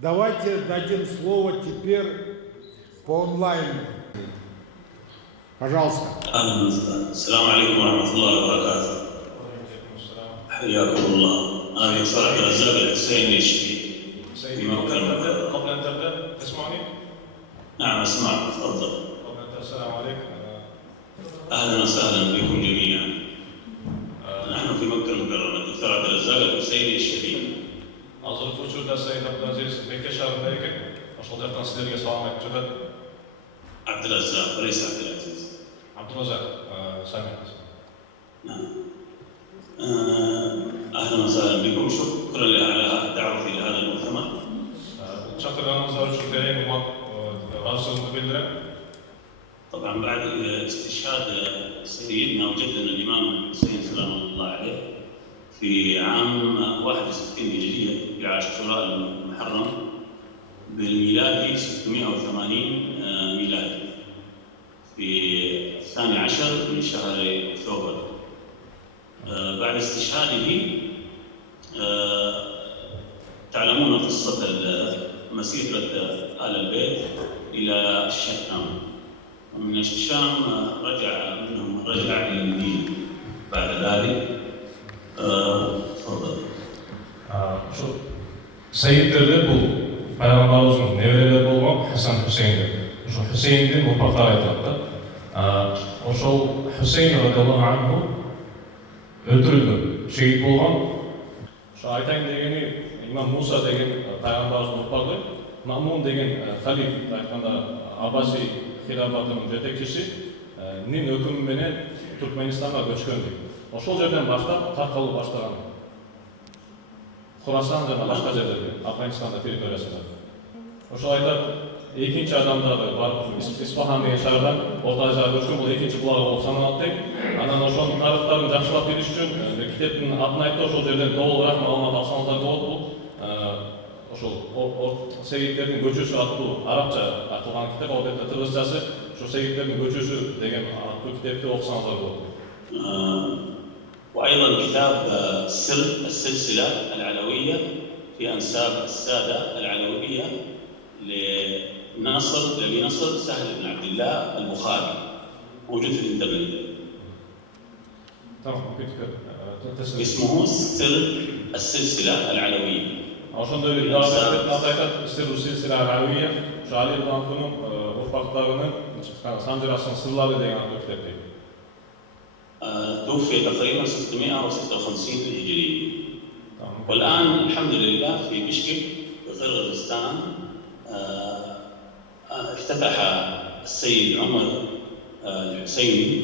Давайте дадим слово теперь по онлайну. Пожалуйста. أهلا وسهلا. السلام عليكم ورحمة الله وبركاته. وعليكم السلام. حياكم الله. أنا دكتور عبد الرزاق الحسيني الشهيد. سيدي قبل أن تبدأ تسمعني؟ نعم أسمعك تفضل. قبل أن تبدأ السلام عليكم. أهلا وسهلا بكم جميعا. نحن في مكة المكرمة الدكتور عبد الرزاق الحسيني الشهيد. Hazırlık uçurda Sayın Abdülaziz Mekke şehrindeyken ошол жактан силерге салам айтып жатат. عبد الرزاق وليس عبد العزيز. Абдуразак Самет. نعم. أهلا وسهلا بكم. شكرا على دعوتي لهذا المؤتمر. Çakırganыңızlar üçün tereң улам разычылыгымды билдирем. طبعا بعد استشهاد سيدنا وجدنا الإمام الحسين سلام الله عليه في عام 61 هجرية في عاشوراء المحرم بالميلادي 680 ميلادي في 12 من شهر أكتوبر. بعد استشهاده تعلمون قصة مسيرة آل البيت إلى الشام، ومن الشام منهم رجع إلى المدينة بعد ذلك. تفضل. Şu Seyyidlerde bu Peygamberimizin nevereleri bolgan Hasan Hüseyin'dir. Şu Hüseyin'in ұрпақтары айтылады. Ошол Hüseyin радиаллаху анху өлтүрүлгөн, шейит болгон. Şu айтайын дегени имам Муса деген пайгамбарыбыздын ұрпагы, Мамун деген халиф айтканда Аббаси хилафатынын жетекчисинин өкүмү менен Түркменистанга көчкөн дейт. Ошол жерден баштап таркалуу баштаган. Хурасан жана башка жерлерде, Афганистанда территориясында. Ошол айтат, экинчи адамдарды барып Исфахан деген шаардан Орто Азияга көчкөн, бул экинчи булагы болуп саналат дейт. Анан ошонун тарыхтарын жакшылап билиш үчүн китептин атын айтты, ошол жерден толугураак маалымат алсаңыздар болот. Бул ошол Сейиттердин көчөсү аттуу арабча айтылган китеп, ал жерде кыргызчасы ошо Сейиттердин көчөсү деген аттуу китепти окусаңыздар болот. وأيضا كتاب سر السلسلة العلوية في أنساب السادة العلوية لأبي نصر سهل بن عبد الله البخاري موجود في الإنترنت. تمام. اسمه سر السلسلة العلوية. Ошондой бир китептин аты айтат, Сирру силсила аль-Алавия, ушу Али ибн Абдунун урпактарынын санжырасынын сырлары деген аттуу китеп дейт. توفي تقريبا 656 هجرية. والآن الحمد لله في بشكك في قرغيزستان افتتح السيد عمر الحسيني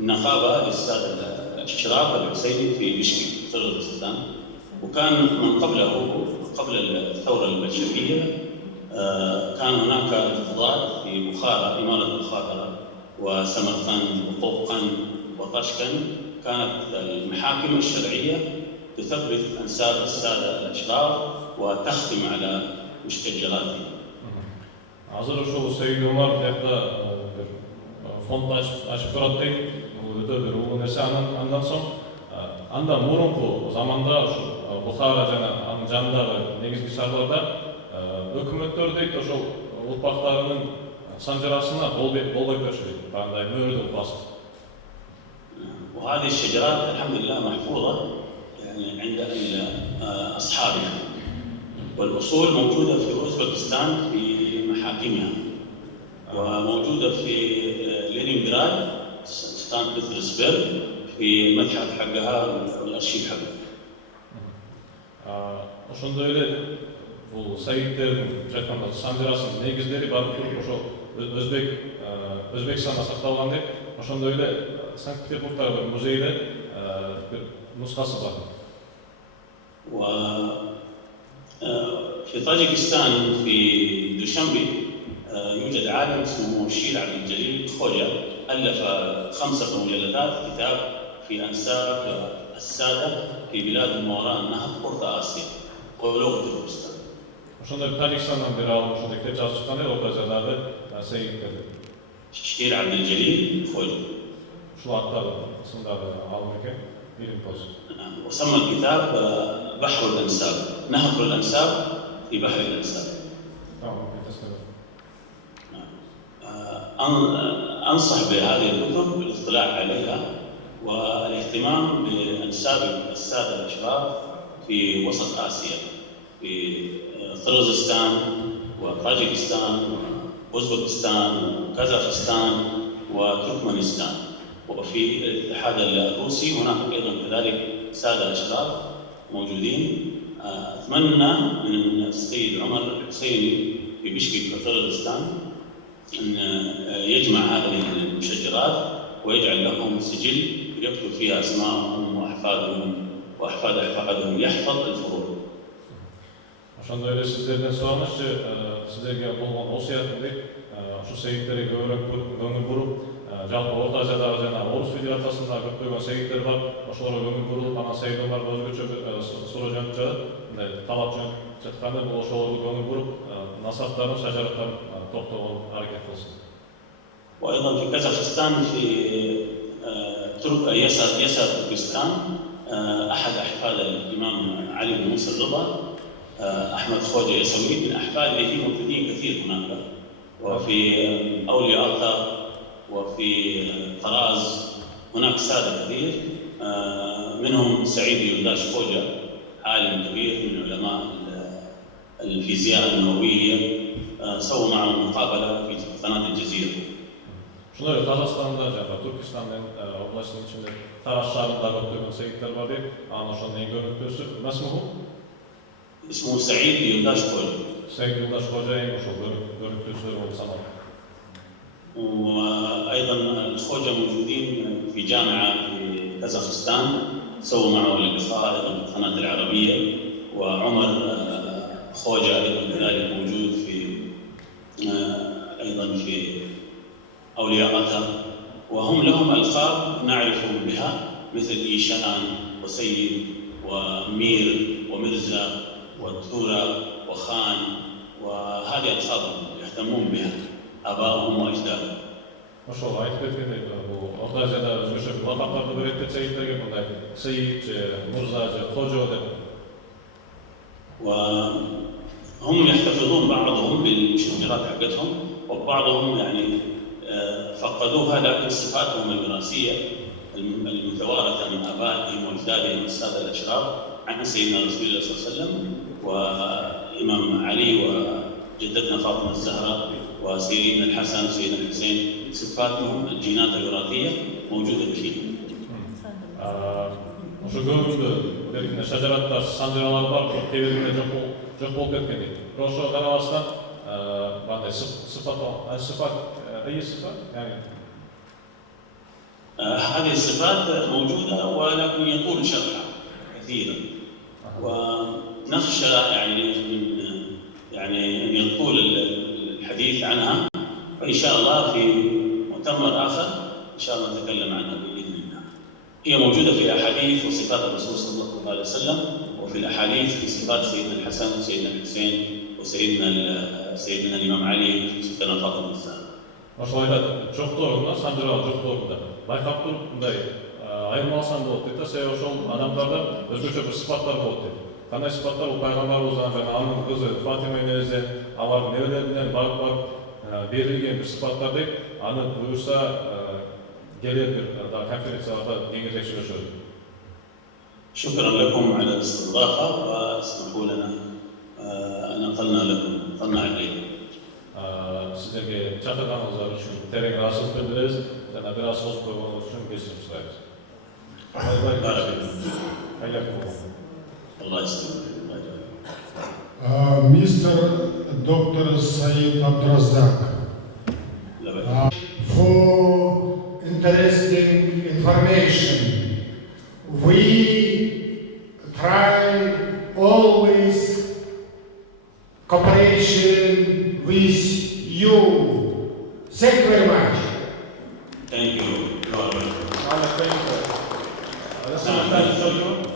نقابة للسادة الأشراف الحسيني في بشكك في قرغيزستان، وكان من قبله قبل الثورة البلشفية كان هناك انتفاضات في بخارى، إمارة بخارى وسمرقند وطوقند وطشقند. كانت المحاكم الشرعية تثبت أنساب السادة الأشراف وتختم على مشتجراتهم. Азыр ошол Сейид Умар жакта фонд ачып турат дейт. Бул өтө бир улуу нерсе. Андан соң андан мурунку заманда ошол Бухара жана анын жанындагы негизги шаарларда өкмөттөр дейт ошол урпактарынын санжырасына болбой беришет дейт. Кандай мөөрдү басып. وهذه الشجرات الحمد لله محفوظة يعني عند أصحابها، والأصول موجودة في أوزبكستان في محاكمها، وموجودة في لينينغراد سان بطرسبرغ في المتحف حقها والأرشيف حقها. Ошондой эле бул Саидтердин жакында санжырасынын негиздери барып туруп ошол Өзбекстанда сакталган деп, ошондой эле Санкт-Петербургдагы бир музейде бир нускасы бар. وفي طاجكستان في دوشنبي يوجد عالم اسمه شير عبد الجليل خوجا، ألف 5 مجلدات كتاب في أنساب السادة في بلاد ما وراء النهر قرب آسيا ولغة تركستان. Ошондой Таджикстандан бир алып ошондой китеп жазып чыккан эле Орто Азиядагы Сейиттер. شير عبد الجليل خوجا. Ушул аттар сындагы алым экен, билим болсун. وسمى الكتاب بحر الأنساب، نهر الأنساب في بحر الأنساب. Tamam, testler. أنصح بهذه الكتب بالاطلاع عليها والاهتمام بأنساب السادة الأشراف في وسط آسيا، في قرغيزستان وطاجكستان وأوزبكستان وكازاخستان وتركمانستان، وفي الاتحاد الروسي هناك أيضا كذلك سادة أشراف موجودين. أتمنى من السيد عمر الحسيني في بشكك في قرغيزستان أن يجمع هذه المشجرات ويجعل لهم سجل يكتب فيها أسماءهم وأحفادهم وأحفاد أحفادهم، يحفظ الفروع. Ошондой эле сиздерден сураныччы, сиздерге болгон осуятымдык ушу сейиттерге көңүл буруп, жалпы Орто Азиядагы жана Орус Федерациясында көптөгөн сейиттер бар, ошолорго көңүл буруп, анан Сейит Омарга өзгөчө суроо жөнөтүп жатат, мындай талап жөнөтүп жатканда бул ошолорго көңүл буруп, насаптарын, шажараттарын токтогон аракет кылсын. وأيضا في كازاخستان في يسار تركستان أحد أحفاد الإمام علي بن موسى الرضا أحمد خوجة يسوي من أحفاده في موجودين كثير هناك، وفي أولياء وفي طراز هناك سادة كثير، منهم سعيد يرداش خوجة عالم كبير من علماء الفيزياء النووية، سووا معه مقابلة في قناة الجزيرة. Ошондой эле Казакстанда жана Түркистандын областынын ичинде Тараз шаарында көптөгөн сейиттер бар дейт. Анан ошонун эң көрүнүктүүсү Насмуху اسمه سعيد يرداش خوجة. Сейит Юлдаш Хожаин ошол көрүнүктүүсү болуп саналат. وأيضا الخوجة موجودين في جامعة في كازاخستان، سووا معه لقاء أيضا في القناة العربية، وعمر خوجة أيضا كذلك موجود في أيضا في أولياء، وهم لهم ألقاب نعرفهم بها مثل إيشان وسيد ومير ومرزا والتورا وخان، وهذه ألقابهم يهتمون بها آباؤهم وأجدادهم. Ошол айтып кеткендей, бул Орто Азияда өзгөчө лакаптарды берет деп сейиттерге, мындай Сейит же, Мурза же, Хожо деп. وهم يحتفظون بعضهم بالمشجرات حقتهم، وبعضهم يعني فقدوها، لكن صفاتهم الوراثية المتوارثة من آبائهم وأجدادهم السادة الأشراف عن سيدنا رسول الله صلى الله عليه وسلم وإمام علي وجدتنا فاطمة الزهراء وسيدنا الحسن وسيدنا الحسين، صفاتهم الجينات الوراثية موجودة فيهم. Ошо көрүндү дегенде шажараттар, сандыралар бар, бирок кээ биринде жок болуп кеткен дейт. Бирок ошого карабастан мындай أي صفات يعني؟ هذه الصفات موجودة ولكن يطول شرحها كثيرا، ونخشى يعني أن يطول الحديث عنها، فإن شاء الله في مؤتمر آخر إن شاء الله نتكلم عنها بإذن الله. هي موجودة في أحاديث وصفات الرسول صلى الله عليه وسلم، وفي الأحاديث في صفات سيدنا الحسن وسيدنا الحسين وسيدنا الإمام علي وسيدنا فاطمة الزهراء. Ошол айтат, жокторунда, сандырал жокторунда байкап туруп мындай айырма алсам болот дейт да, себеби ошол адамдарда өзгөчө бир сыпаттар болот дейт. Кандай сыпаттар? Бул пайгамбарыбыздан жана анын кызы Фатима энебизден, алардын неберелеринен барып берилген бир сыпаттар дейт. Аны буюрса келер бир конференцияларда кеңирээк сүйлөшөбүз. شكرا لكم على الاستضافة، واسمحوا لنا أن نقلنا عليكم. Сиздерге чакырганыңыздар үчүн терең ыраазычылык билдиребиз жана бир аз созуп койгонуңуз үчүн кечирим сурайбыз. الله يسلمك. Mr. Dr. Said Abdrazak, for interesting information. We try always cooperation with you. Thank you very much. Thank you. Thank you.